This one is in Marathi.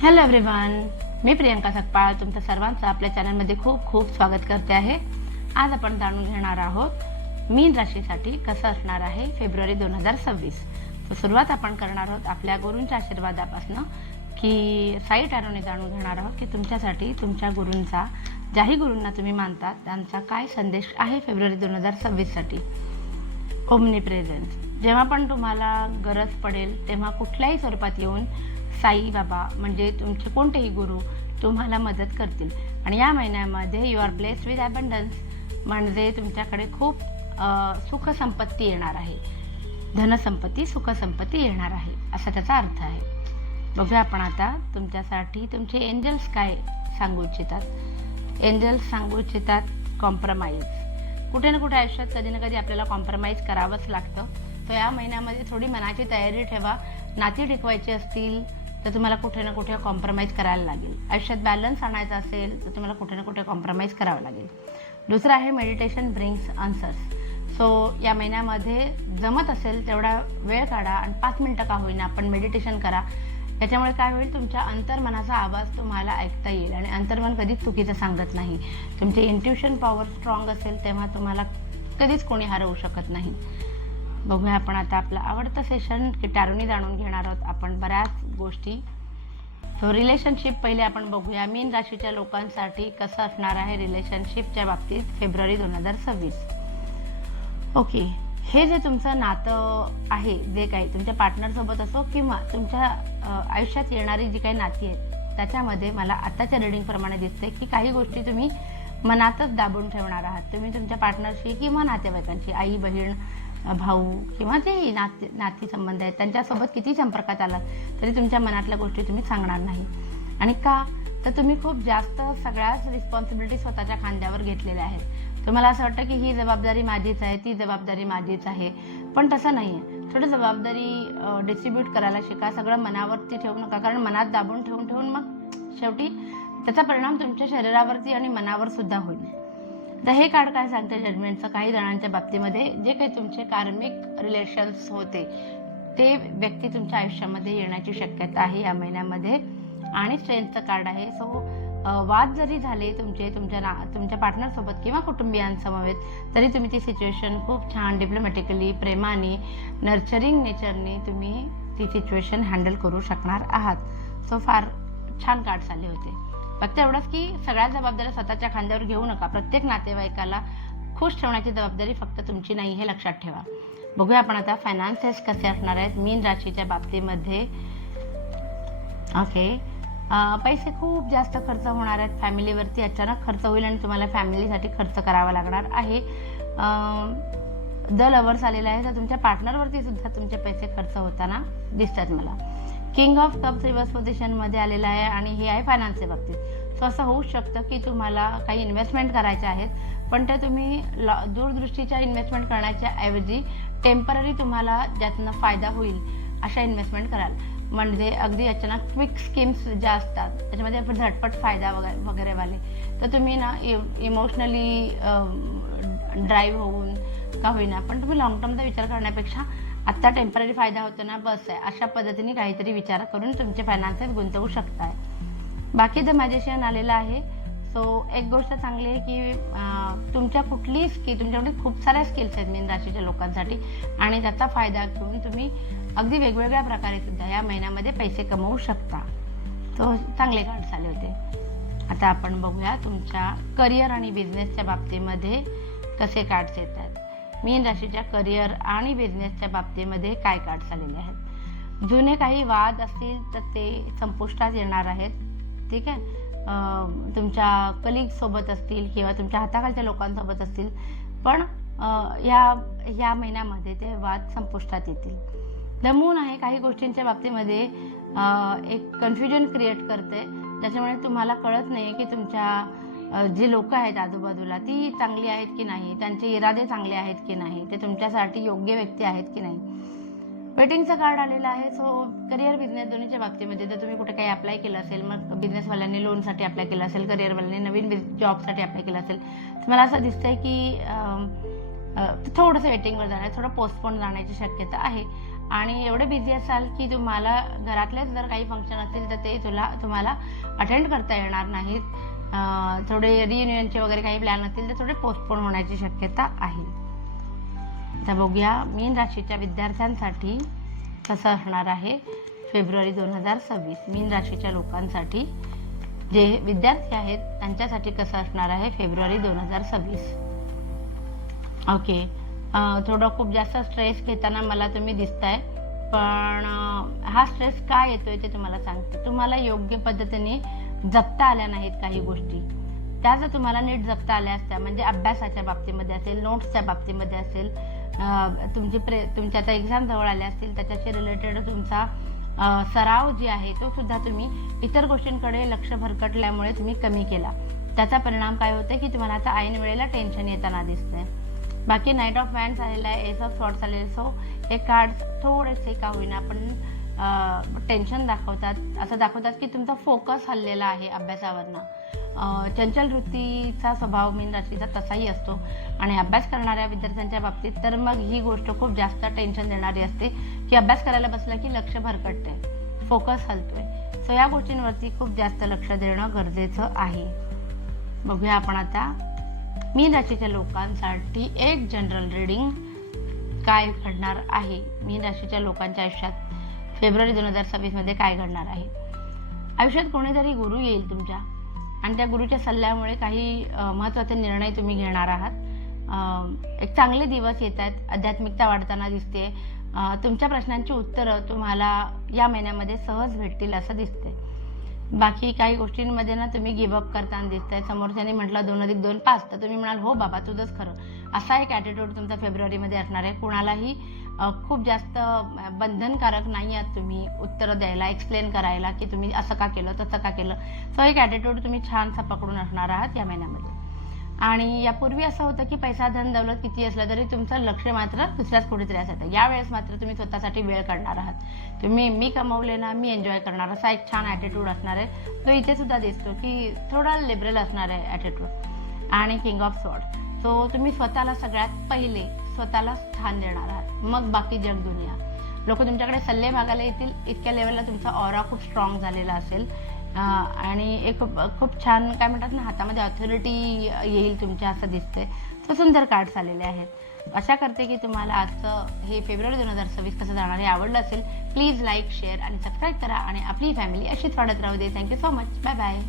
हॅलो एव्हरीवन, मी प्रियंका सकपाळ तुमच्या सर्वांचं आपल्या चॅनलमध्ये खूप खूप स्वागत करते आहे. आज आपण जाणून घेणार आहोत मीन राशीसाठी कसं असणार आहे फेब्रुवारी 2026. तर सुरुवात आपण करणार आहोत आपल्या गुरूंच्या आशीर्वादापासून की साई टॅरोने जाणून घेणार आहोत की तुमच्यासाठी तुमच्या गुरूंचा, ज्याही गुरूंना तुम्ही मानता त्यांचा काय संदेश आहे फेब्रुवारी 2026 साठी. Omni presence. जेव्हा पण तुम्हाला गरज पडेल तेव्हा कुठल्याही स्वरूपात येऊन साई बाबा म्हणजे तुमचे कोणतेही गुरु तुम्हाला मदत करतील. आणि या महिन्यामध्ये you are blessed with abundance, म्हणजे तुमच्याकडे खूप सुखसंपत्ती येणार आहे. धनसंपत्ती, सुखसंपत्ती येणार आहे असा त्याचा अर्थ आहे. बघूया आपण आता तुमच्यासाठी तुमचे एंजल्स काय सांगू इच्छितात. एंजल्स सांगू इच्छितात कॉम्प्रोमाइज. कुठे ना कुठे आयुष्यात कधी ना कधी आपल्याला कॉम्प्रोमाइज करावंच लागतं. तर या महिन्यामध्ये थोडी मनाची तयारी ठेवा. नाती टिकवायची असतील तर तुम्हाला कुठे ना कुठे कॉम्प्रोमाइज करायला लागेल. आयुष्यात बॅलन्स आणायचा असेल तर तुम्हाला कुठे ना कुठे कॉम्प्रोमाइज करावं लागेल. दुसरं आहे मेडिटेशन ब्रिंग्स आन्सर्स. सो या महिन्यामध्ये जमत असेल तेवढा वेळ काढा आणि 5 मिनटं का होईना आपण मेडिटेशन करा. याच्यामुळे काय होईल, तुमच्या अंतर्मनाचा आवाज तुम्हाला ऐकता येईल. आणि अंतर्मन कधीच चुकीचं सांगत नाही. तुमचे इंट्युशन पॉवर स्ट्रॉंग असेल तेव्हा तुम्हाला कधीच कोणी हरवू शकत नाही. बघूया आपण आता आपलं आवडतं सेशन की टॅरोनी जाणून घेणार आहोत आपण बऱ्याच गोष्टी. सो रिलेशनशिप पहिले आपण बघूया. मीन राशीच्या लोकांसाठी कसं असणार आहे रिलेशनशिपच्या बाबतीत फेब्रुवारी 2026. ओके, हे जे तुमचं नातं आहे, जे काही तुमच्या पार्टनरसोबत असो किंवा तुमच्या आयुष्यात येणारी जी काही नाती आहेत त्याच्यामध्ये मला आताच्या रिडिंगप्रमाणे दिसते की काही गोष्टी तुम्ही मनातच दाबून ठेवणार आहात. तुम्ही तुमच्या पार्टनरशी किंवा नातेवाईकांशी, आई बहीण भाऊ किंवा जे नाती संबंध आहेत त्यांच्यासोबत किती संपर्कात आलात तरी तुमच्या मनातल्या गोष्टी तुम्ही सांगणार नाही. आणि का तर तुम्ही खूप जास्त सगळ्याच रिस्पॉन्सिबिलिटी स्वतःच्या खांद्यावर घेतलेल्या आहेत. तुम्हाला असं वाटतं की ही जबाबदारी माझीच आहे, ती जबाबदारी माझीच आहे, पण तसं नाही आहे. थोडी जबाबदारी डिस्ट्रीब्यूट करायला शिका. सगळं मनावरती ठेवू नका, कारण मनात दाबून ठेवून ठेवून मग शेवटी त्याचा परिणाम तुमच्या शरीरावरती आणि मनावर सुद्धा होईल. तर हे कार्ड काय सांगतं जजमेंटचं, काही जणांच्या बाबतीमध्ये जे काही तुमचे कार्मिक रिलेशन्स होते ते व्यक्ती तुमच्या आयुष्यामध्ये येण्याची शक्यता आहे या महिन्यामध्ये. आणि स्ट्रेंथचं कार्ड आहे. सो वाद जरी झाले तुमच्या पार्टनरसोबत किंवा कुटुंबियांसमवेत तरी तुम्ही ती सिच्युएशन खूप छान डिप्लोमॅटिकली, प्रेमाने, नर्चरिंग नेचरने तुम्ही ती सिच्युएशन हँडल करू शकणार आहात. सो फार छान कार्ड्स आले होते. फक्त एवढंच की सगळ्या जबाबदाऱ्या स्वतःच्या खांद्यावर घेऊ नका. प्रत्येक नातेवाईकाला खुश ठेवण्याची जबाबदारी फक्त तुमची नाही, हे लक्षात ठेवा. बघूया आपण आता फायनान्सेस कसे असणार आहेत मीन राशीच्या बाबतीमध्ये. ओके, पैसे खूप जास्त खर्च होणार आहेत. फॅमिलीवरती अचानक खर्च होईल आणि तुम्हाला फॅमिलीसाठी खर्च करावा लागणार आहे. द लवर्स आलेला आहे तर तुमच्या पार्टनरवरती सुद्धा तुमचे पैसे खर्च होताना दिसतात मला. किंग ऑफ कप्स रिव्हर्स पोझिशनमध्ये आलेला आहे आणि हे आहे फायनान्सच्या बाबतीत. सो असं होऊ शकतं की तुम्हाला काही इन्व्हेस्टमेंट करायच्या आहेत, पण त्या तुम्ही दूरदृष्टीच्या इन्व्हेस्टमेंट करण्याच्या ऐवजी टेम्पररी तुम्हाला ज्यातनं फायदा होईल अशा इन्व्हेस्टमेंट कराल. म्हणजे अगदी अचानक क्विक स्कीम्स ज्या असतात त्याच्यामध्ये आपण झटपट फायदा वगैरेवाले, तर तुम्ही ना इमोशनली ड्राईव्ह होऊन का होईना पण तुम्ही लॉंग टर्मचा विचार करण्यापेक्षा आत्ता टेम्पररी फायदा होतो ना बस आहे अशा पद्धतीने काहीतरी विचार करून तुमचे फायनान्सेस गुंतवू शकताय. बाकी द मॅजिशियन आलेला आहे. सो एक गोष्ट चांगली आहे की तुमच्या कुठलीही तुमच्याकडे खूप साऱ्या स्किल्स आहेत मीन राशीच्या लोकांसाठी आणि त्याचा फायदा घेऊन तुम्ही अगदी वेगवेगळ्या प्रकारे सुद्धा या महिन्यामध्ये पैसे कमवू शकता. तो चांगले कार्ड्स आले होते. आता आपण बघूया तुमच्या करिअर आणि बिझनेसच्या बाबतीमध्ये कसे कार्ड्स येतात. मीन राशीच्या करिअर आणि बिझनेसच्या बाबतीमध्ये काय कार्ड्स आलेले आहेत. जुने काही वाद असतील तर ते संपुष्टात येणार आहेत. ठीक आहे, तुमच्या कलिग्ससोबत असतील किंवा तुमच्या हाताखालच्या लोकांसोबत असतील, पण या महिन्यामध्ये ते वाद संपुष्टात येतील. द मून आहे. काही गोष्टींच्या बाबतीमध्ये एक कन्फ्युजन क्रिएट करते, त्याच्यामुळे तुम्हाला कळत नाही की तुमच्या जी लोक आहेत आजूबाजूला ती चांगली आहेत की नाही, त्यांचे इरादे चांगले आहेत की नाही, ते तुमच्यासाठी योग्य व्यक्ती आहेत की नाही. वेटिंगचा कार्ड आलेला आहे. सो करिअर बिझनेस दोन्हीच्या बाबतीमध्ये जर तुम्ही कुठे काही अप्लाय केलं असेल, मग बिझनेसवाल्यांनी लोनसाठी अप्लाय केलं असेल, करिअरवाल्यांनी नवीन जॉबसाठी अप्लाय केलं असेल, तर मला असं दिसतंय की थोडंसं वेटिंगवर जाणार, थोडं पोस्टपोन जाण्याची शक्यता आहे. आणि एवढे बिझी असाल की तुम्हाला घरातलेच जर काही फंक्शन असतील तर ते तुम्हाला अटेंड करता येणार नाहीत. थोडे रियुनियनचे वगैरे काही प्लॅन असतील तर थोडे पोस्टपोन होण्याची शक्यता आहे. आता बघूया मीन राशीच्या विद्यार्थ्यांसाठी कसं असणार आहे फेब्रुवारी 2026. मीन राशीच्या लोकांसाठी जे विद्यार्थी आहेत त्यांच्यासाठी कसं असणार आहे फेब्रुवारी 2026. ओके, थोडं खूप जास्त स्ट्रेस घेताना मला तुम्ही दिसताय, पण हा स्ट्रेस का येतोय ते तुम्हाला सांगते. तुम्हाला योग्य पद्धतीने जपता आल्या नाहीत काही गोष्टी. त्या जर तुम्हाला नीट जपता आल्या असत्या, म्हणजे अभ्यासाच्या बाबतीमध्ये असेल, नोट्सच्या बाबतीमध्ये असेल, तुमच्या आता एक्झाम जवळ आल्या असतील त्याच्याशी रिलेटेड तुमचा सराव जे आहे तो सुद्धा तुम्ही इतर गोष्टींकडे लक्ष भरकटल्यामुळे तुम्ही कमी केला. त्याचा परिणाम काय होते की तुम्हाला आता ऐन वेळेला टेन्शन येताना दिसतंय. बाकी नाईट ऑफ वॅन्ड्स आलेला आहे, एस ऑफ सॉर्ट्स आलेले. सो हे कार्ड्स थोडेसे का होईना पण टेन्शन दाखवतात, असं दाखवतात की तुमचा फोकस हललेला आहे अभ्यासावरनं. चंचल वृत्तीचा स्वभाव मीन राशीचा तसाही असतो आणि अभ्यास करणाऱ्या विद्यार्थ्यांच्या बाबतीत तर मग ही गोष्ट खूप जास्त टेन्शन देणारी असते की अभ्यास करायला बसला की लक्ष भरकटते, फोकस हलतोय. सो या गोष्टींवरती खूप जास्त लक्ष देणं गरजेचं आहे. बघूया आपण आता मीन राशीच्या लोकांसाठी एक जनरल रीडिंग काय घडणार आहे. मीन राशीच्या लोकांच्या आयुष्यात फेब्रुवारी 2026 मध्ये काय घडणार आहे. आयुष्यात कोणीतरी गुरु येईल तुमच्या आणि त्या गुरुच्या सल्ल्यामुळे काही महत्त्वाचे निर्णय तुम्ही घेणार आहात. एक चांगले दिवस येत आहेत, आध्यात्मिकता वाढताना दिसते. तुमच्या प्रश्नांची उत्तरं तुम्हाला या महिन्यामध्ये सहज भेटतील असं दिसते. बाकी काही गोष्टींमध्ये ना तुम्ही गिव्हअप करताना दिसताय. समोरच्याने म्हटलं 2 + 2 = 5 तर तुम्ही म्हणाल हो बाबा तुझंच खरं, असा एक ॲटिट्यूड तुमचा फेब्रुवारीमध्ये असणार आहे. कुणालाही खूप जास्त बंधनकारक नाही आहात तुम्ही उत्तरं द्यायला, एक्सप्लेन करायला की तुम्ही असं का केलं तसं का केलं. सो एक ॲटिट्यूड तुम्ही छानसा पकडून असणार आहात या महिन्यामध्ये. आणि यापूर्वी असं होतं की पैसा धन दौलत किती असलं तरी तुमचं लक्ष मात्र दुसऱ्याच कुठेतरी असायचं. यावेळेस मात्र तुम्ही स्वतःसाठी वेळ काढणार आहात. तुम्ही मी कमवले ना मी एन्जॉय करणार असा एक छान ॲटिट्यूड असणार आहे. तो इथे सुद्धा दिसतो की थोडा लिबरल असणार आहे ॲटिट्यूड. आणि किंग ऑफ सॉर्ड. सो तुम्ही स्वतःला सगळ्यात पहिले स्वतःला स्थान देणार आहात, मग बाकी जग दुनिया. लोक तुमच्याकडे सल्ले मागायला येतील, इतक्या लेवलला तुमचा ऑरा खूप स्ट्रॉंग झालेला असेल. आणि एक खूप छान काय म्हणतात ना हातामध्ये ऑथॉरिटी येईल तुमच्या असं दिसतंय. तर सुंदर कार्ड्स आलेले आहेत. आशा करते की तुम्हाला आजचं हे फेब्रुवारी 2026 कसं जाणार हे आवडलं असेल. प्लीज लाईक, शेअर आणि सबस्क्राईब करा आणि आपली फॅमिली अशीच वाढत राहू दे. Thank you so much. Bye bye.